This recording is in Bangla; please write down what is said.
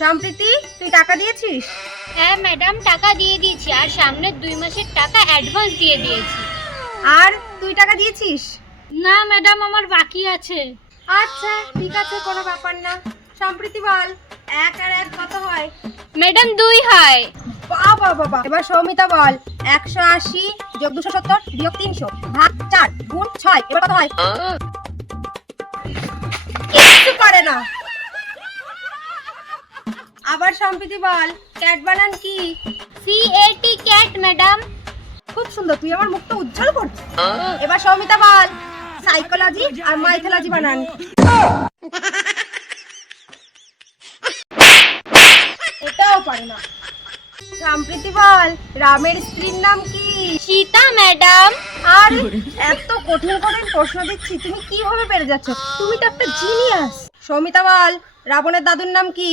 সম্প্রীতি, তুই টাকা দিয়েছিস? হ্যাঁ ম্যাডাম, টাকা দিয়ে দিয়েছি, আর সামনের 2 মাসের টাকা অ্যাডভান্স দিয়ে দিয়েছি। আর তুই টাকা দিয়েছিস? না ম্যাডাম, আমার বাকি আছে। আচ্ছা ঠিক আছে, কোনো ব্যাপার না। সম্প্রীতি বল, 1 আর 1 কত হয়? ম্যাডাম 2 হয়। বাবা বাবা। এবার সৌমিতা বল, 180 যোগ 270 বিয়োগ 300 ভাগ 4 গুণ 6 এবার কত হয়? কিছু পারে না। আবার সম্প্রীতি বল, ক্যাট বানান কি? CAT cat madam. খুব সুন্দর, তুই আমার মুখটা উজ্জ্বল করছিস। এবার সৌমিতা বল, সাইকোলজি আর মাইথোলজি বানান। এটাও পারে না। সম্প্রীতি বল, রামের স্ত্রীর নাম কি? সীতা ম্যাডাম। আর এত কঠিন কঠিন প্রশ্ন দিচ্ছি, তুমি কিভাবে পেরে যাচ্ছ? তুমি তো একটা জিনিয়াস। সৌমিতা বল, রাবণের দাদুর নাম কি?